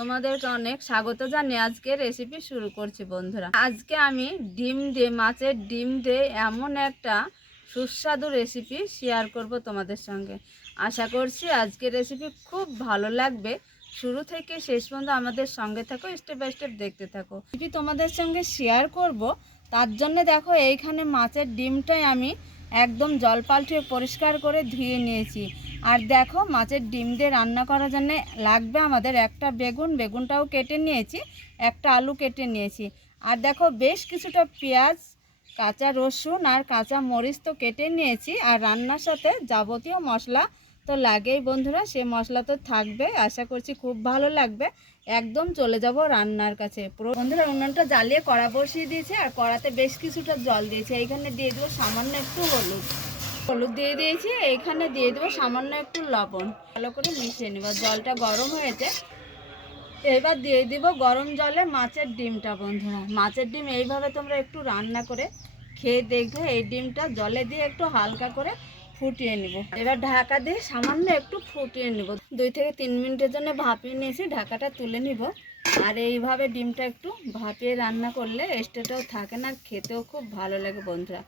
তোমাদেরকে অনেক স্বাগত জানিয়ে আজকে রেসিপি শুরু করছি বন্ধুরা। আজকে আমি ডিম দিয়ে মাছের ডিম দিয়ে এমন একটা সুস্বাদু রেসিপি শেয়ার করব তোমাদের সঙ্গে। আশা করছি আজকের রেসিপি খুব ভালো লাগবে। শুরু থেকে শেষ পর্যন্ত আমাদের সঙ্গে থাকো, স্টেপ বাই স্টেপ দেখতে থাকো। রেসিপি তোমাদের সঙ্গে শেয়ার করব, তার জন্য দেখো এইখানে মাছের ডিমটাই আমি একদম জল পাল্টিয়ে পরিষ্কার করে ধুয়ে নিয়েছি। আর দেখো মাছের ডিম দিয়ে রান্না করার জন্য লাগবে আমাদের একটা বেগুনটাও কেটে নিয়েছি, একটা আলু কেটে নিয়েছি। আর দেখো বেশ কিছুটা পেঁয়াজ, কাঁচা রসুন আর কাঁচা মরিচ তো কেটে নিয়েছি। আর রান্নার সাথে যাবতীয় মশলা তো লাগেই বন্ধুরা, সে মশলা তো থাকবে। আশা করছি খুব ভালো লাগবে। একদম চলে যাব রান্নার কাছে। পুরো বন্ধুরা উনুনটা জ্বালিয়ে কড়া বসিয়ে দিয়েছে আর কড়াতে বেশ কিছুটা জল দিয়েছে। এইখানে দিয়ে দেবো সামান্য একটু হলুদ দিয়ে দিয়েছি। এইখানে দিয়ে দেবো সামান্য একটু লবণ। ভালো করে মিশিয়ে নেব। জলটা গরম হয়েছে, এবার দিয়ে দিব গরম জলে মাছের ডিমটা। বন্ধুরা মাছের ডিম এইভাবে তোমরা একটু রান্না করে খেয়ে দেখবে। এই ডিমটা জলে দিয়ে একটু হালকা করে ফুটিয়ে নিব। এবার ঢাকা দিয়ে সামান্য একটু ফুটিয়ে নিব। 2 থেকে 3 মিনিটের জন্য ভাপিয়ে নিয়েছি, ঢাকাটা তুলে নিব। আর এইভাবে ডিমটা একটু ভাপিয়ে রান্না করলে টেস্টটাও থাকে না, খেতেও খুব ভালো লাগে বন্ধুরা।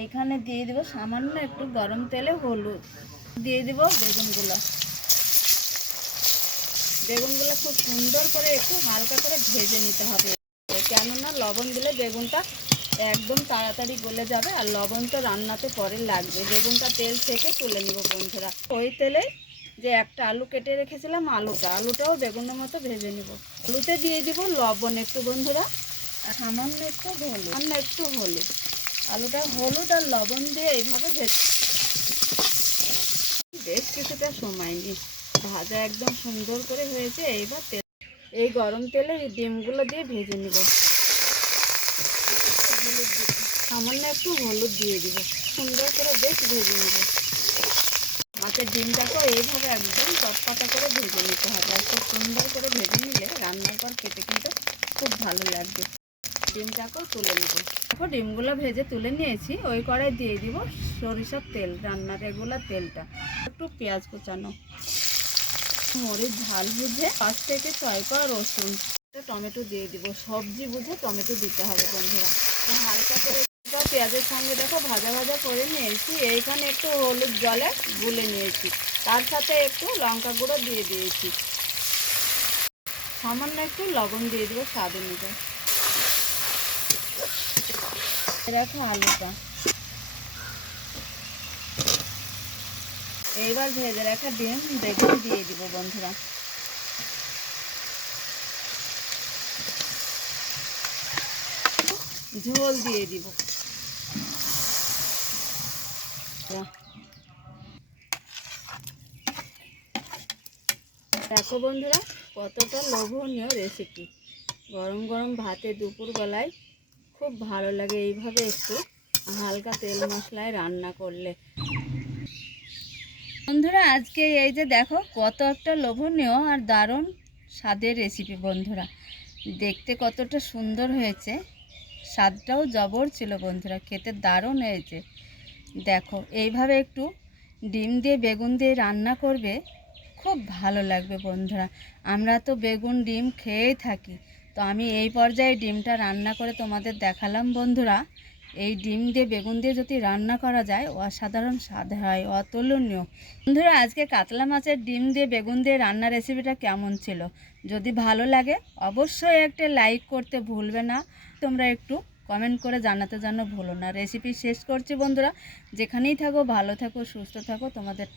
এইখানে দিয়ে দেবো সামান্য একটু গরম তেলে হলুদ, দিয়ে দিব বেগুনগুলো খুব সুন্দর করে একটু হালকা করে ভেজে নিতে হবে। কেননা লবণ দিলে বেগুনটা একদম তাড়াতাড়ি গলে যাবে, আর লবণ তো রান্নাতে পরে লাগবে। বেগুনটা তেল থেকে তুলে নিব বন্ধুরা। ওই তেলে যে একটা আলু কেটে রেখেছিলাম, আলুটাও বেগুনের মতো ভেজে নিব। আলুতে দিয়ে দিব লবণ একটু বন্ধুরা, আর সামান্য একটু হলুদ। আলুটা হলুদ আর লবণ দিয়ে এইভাবে বেশ কিছুটা সময় নিয়ে ভাজা একদম সুন্দর করে হয়েছে। এইবার এই গরম তেলে এই ডিমগুলো দিয়ে ভেজে নিব। সামান্য একটু হলুদ দিয়ে দিব, সুন্দর করে বেশ ভেজে নিব। মাছের ডিমটাকেও এইভাবে একদম চটপাটা করে ভেজে নিতে হবে। আর খুব সুন্দর করে ভেজে নিলে রান্নার পর খেতে কিন্তু খুব ভালো লাগবে। ডিমটাকেও তুলে নেব। দেখো ডিমগুলো ভেজে তুলে নিয়েছি। ওই কড়াই দিয়ে দিব সরিষার তেল, রান্নার রেগুলার তেলটা। একটু পেঁয়াজ কুচানো, মরিচ ঝাল বুঝে 5 থেকে 6 কোয়া রসুন, টমেটো দিয়ে দিব। সবজি বুঝে টমেটো দিতে হবে বন্ধুরা। তো হালকা করে পেঁয়াজের সঙ্গে দেখো ভাজা করে নিয়েছি। এইখানে একটু হলুদ জলে গুলে নিয়েছি, তার সাথে একটু লঙ্কা গুঁড়ো দিয়ে দিয়েছি, সামান্য একটু লবণ দিয়ে দেবো স্বাদ অনুযায়ী। দেখো আলুটা এইবার ভেজে রাখা বেগুন দিয়ে দিব বন্ধুরা। ঝোল দিয়ে দিব। দেখো বন্ধুরা কতটা লোভনীয় রেসিপি। গরম গরম ভাতে দুপুরবেলায় খুব ভালো লাগে এইভাবে একটু হালকা তেল মশলায় রান্না করলে। বন্ধুরা আজকে এই যে দেখো কত একটা লোভনীয় আর দারুণ স্বাদের রেসিপি বন্ধুরা। দেখতে কতটা সুন্দর হয়েছে, স্বাদটাও জবর ছিল বন্ধুরা, খেতে দারুণ হয়েছে। দেখো এইভাবে একটু ডিম দিয়ে বেগুন দিয়ে রান্না করবে, খুব ভালো লাগবে বন্ধুরা। আমরা তো বেগুন ডিম খেয়েই থাকি, তো আমি এই পর্যায়ে ডিমটা রান্না করে তোমাদের দেখালাম বন্ধুরা। এই ডিম দিয়ে বেগুন দিয়ে যদি রান্না করা যায় অসাধারণ স্বাদ হয়, অতুলনীয়। বন্ধুরা আজকে কাতলা মাছের ডিম দিয়ে বেগুন দিয়ে রান্না রেসিপিটা কেমন ছিল? যদি ভালো লাগে অবশ্যই একটা লাইক করতে ভুলবে না। তোমরা একটু কমেন্ট করে জানাতে ভুলো না। রেসিপি শেষ করছি বন্ধুরা। যেখানেই থাকো ভালো থাকো, সুস্থ থাকো। তোমাদের